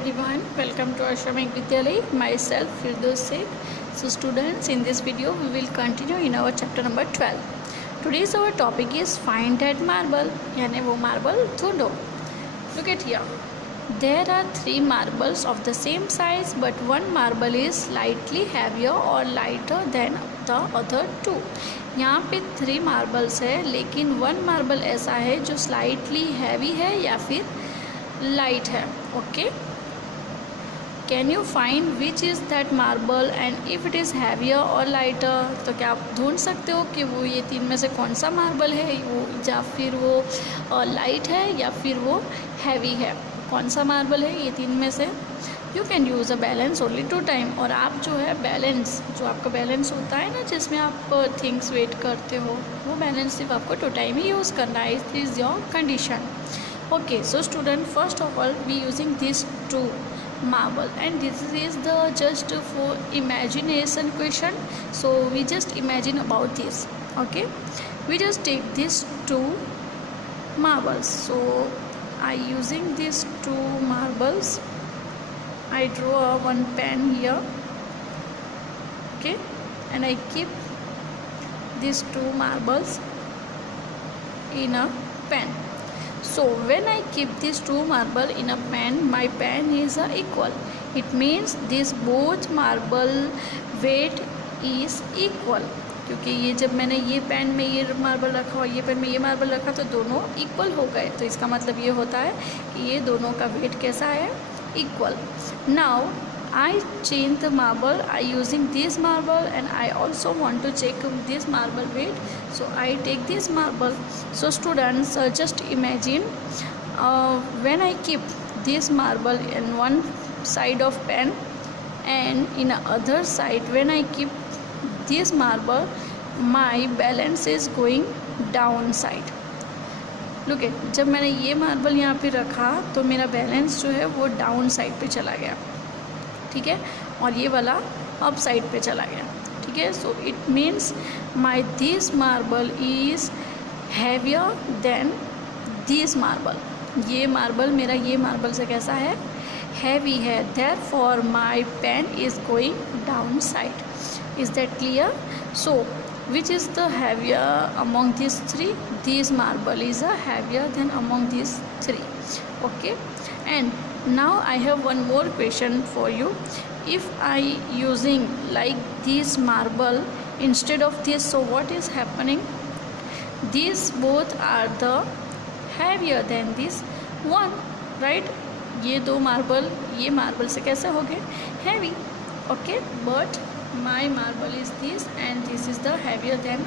everyone, welcome to Ashramik Vidyalaya. Myself Firdaus Sheikh. So students, in this video we will continue in our chapter number 12. Today's our topic is find that marble, यानी वो marble ढूंढो. Look at here. There are 3 marbles of the same size, but one marble is slightly heavier or lighter than the other 2. यहाँ पे 3 marbles है, लेकिन 1 marble ऐसा है जो slightly heavy है या फिर light है. Okay, can you find which is that marble and if it is heavier or lighter? तो क्या आप ढूंढ सकते हो कि वो ये 3 में से कौन सा मार्बल है, वो या फिर वो लाइट है या फिर वो हैवी है. कौन सा मार्बल है ये 3 में से? You can use a balance only 2 time. और आप जो है बैलेंस, जो आपका बैलेंस होता है ना जिसमें आप थिंग्स वेट करते हो, वो बैलेंस सिर्फ आपको 2 टाइम ही यूज़ करना है. It is your condition. Okay, so student, first of all we using these 2 marble and this is the just for imagination question, so we just imagine about this. Okay, we just take these 2 marbles. So I using these 2 marbles, I draw one pen here. Okay, and I keep these 2 marbles in a pen. So when I keep these 2 marble in a pen, my pen is equal. It means this both marble weight is equal. क्योंकि ये जब मैंने ये pen में ये marble रखा और ये पेन में ये मार्बल रखा तो दोनों इक्वल हो गए. तो इसका मतलब ये होता है कि ये दोनों का वेट कैसा है? Equal. Now I change the marble. I using this marble and I also want to check this marble weight. So I take this marble. So students, just imagine when I keep this marble in one side of pen and in the other side when I keep this marble, my balance is going down side. Look at, जब मैंने ये marble यहाँ पे रखा तो मेरा balance जो है वो डाउन साइड पे चला गया. ठीक है, और ये वाला अप साइड पे चला गया. ठीक है, so it means my this marble is heavier than this marble. ये मार्बल मेरा ये मार्बल से कैसा है? हैवी है. Therefore my pen is going down साइड. Is that clear? So which is the heavier among these 3? This marble is heavier than among these 3. Okay, and now I have one more question for you. If I using like this marble instead of this, so what is happening? These both are the heavier than this one, right? ये 2 marble ये marble से कैसे हो गए? Heavy. Okay, but my marble is this and this is the heavier than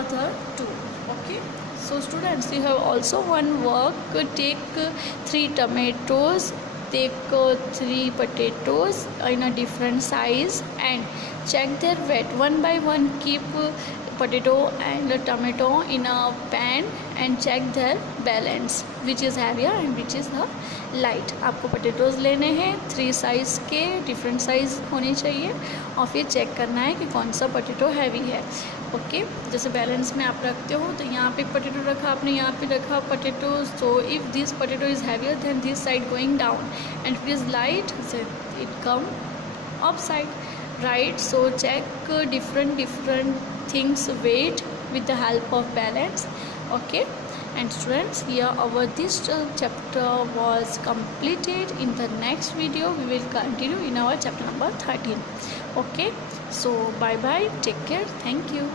other 2. Okay, so students, you have also one work. Take 3 tomatoes, take 3 potatoes in a different size and check their weight one by one. Keep potato and tomato in a pan and check their balance, which is heavier and which is the light. आपको potatoes लेने हैं 3 size के, different size होनी चाहिए, और फिर check करना है कि कौन सा पोटैटो हैवी है. ओके, जैसे बैलेंस में आप रखते हो तो यहाँ पे पोटैटो रखा आपने, यहाँ पे रखा potato. So if this potato is heavier than this side going down and if it is light, so it come up side, right? So check different things weight with the help of balance. Okay, and students, here our this chapter was completed. In the next video we will continue in our chapter number 13. Okay, so bye bye, take care, thank you.